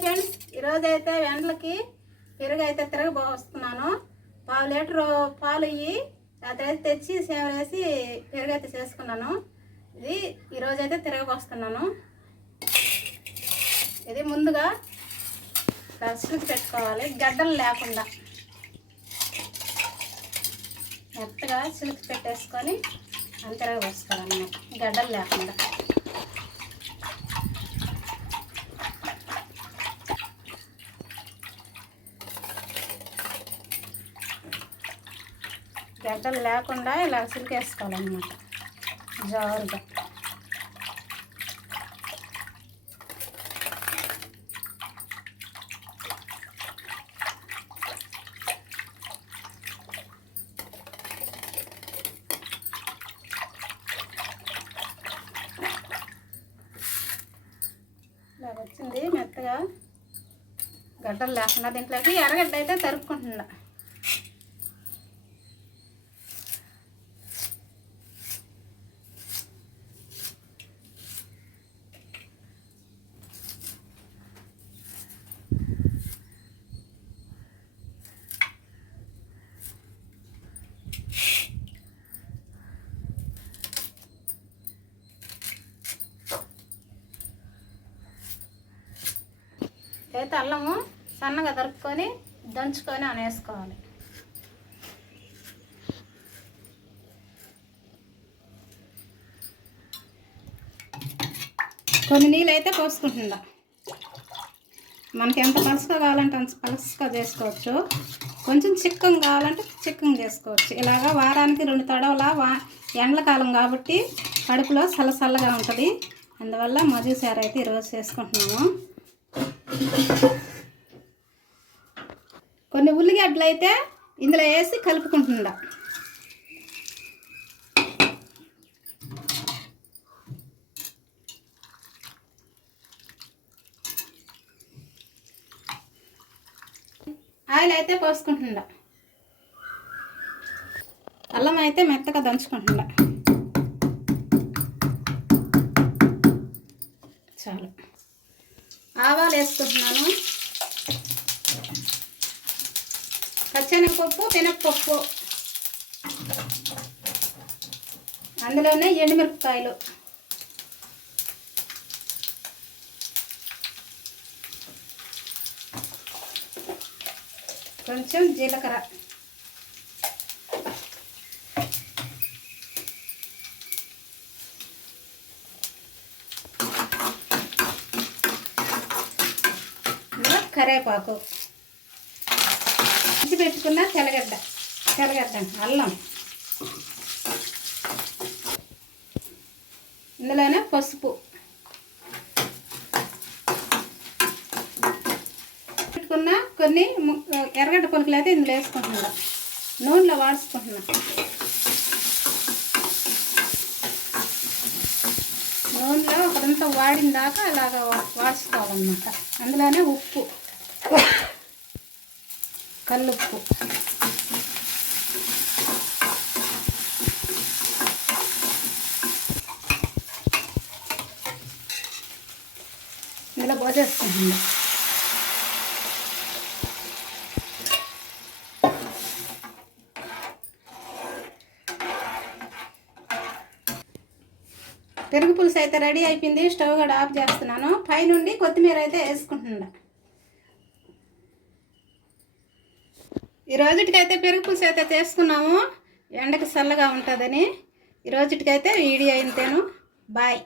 Friends ఈరోజు అయితే ఎండలకి పెరుగు అయితే తిరగబోస్తున్నాను. పావు లీటరు పాలు ఇయ్యి అయితే తెచ్చి సేవ వేసి పెరుగు అయితే చేసుకున్నాను. ఇది ఈరోజు అయితే తిరగబోస్తున్నాను. ఇది ముందుగా దర్శనకి పెట్టుకోవాలి గడ్డలు లేకుండా. మెత్తగా చిలుకు పెట్టేసుకొని అంతగా పోసుకోవాలన్నమాట గడ్డలు లేకుండా. గడ్డలు లేకుండా ఇలా చిలికేసుకోవాలన్నమాట. జారుగా. ఇలా వచ్చింది మెత్తగా. గడ్డలు లేకుండా దీంట్లోకి ఎర్రగడ్డ అయితే తరుపుకుంటున్నా అయితే అల్లము సన్నగా దొరుకుకొని దంచుకొని అనేసుకోవాలి. కొన్ని నీళ్ళు అయితే పోసుకుంటుందా? మనకి ఎంత పలుసుగా కావాలంటే అంత పలుసుగా చేసుకోవచ్చు. కొంచెం చిక్కం కావాలంటే చిక్కం చేసుకోవచ్చు. ఇలాగా వారానికి రెండు తడవలా వా ఎండలకాలం కాబట్టి కడుపులో చల్లగా ఉంటుంది. అందువల్ల మజ్జిగ అయితే ఈరోజు చేసుకుంటున్నాము. కొన్ని ఉల్లిగడ్డలు అయితే ఇందులో వేసి కలుపుకుంటుందా ఆయిల్ అయితే పోసుకుంటుందా అల్లం అయితే మెత్తగా దంచుకుంటుందా ఆవాలు వేసుకుంటున్నాను. పచ్చెనగపప్పు మినప్పప్పు అందులోనే ఎండుమిరపకాయలు. కొంచెం జీలకర్ర. కరేపాకు మంచి పెట్టుకున్న తెల్లగడ్డ తెలగడ్డ అల్లం. ఇందులోనే పసుపు. పెట్టుకున్న కొన్ని ఎర్రగడ్డ పొలకలు అయితే ఇందులో వేసుకుంటున్నా. నూనెలో వాడుచుకుంటున్నా నూనెలో ఒకదంతా వాడిన దాకా అలాగా వాడుచుకోవాలన్నమాట అందులోనే ఉప్పు. కల్లుప్పు. ఇందులో పోసేసుకుంటుంది పెరుగు పులుసు అయితే రెడీ అయిపోయింది. స్టవ్ కూడా ఆఫ్ చేస్తున్నాను. పైనుండి కొత్తిమీర అయితే వేసుకుంటున్నాను ఈ రోజుటికైతే పెరుగు పులుసు అయితే చేసుకున్నాము. ఎండకు చల్లగా ఉంటుందని. ఈ రోజుటికైతే వీడియో అయితేను బాయ్.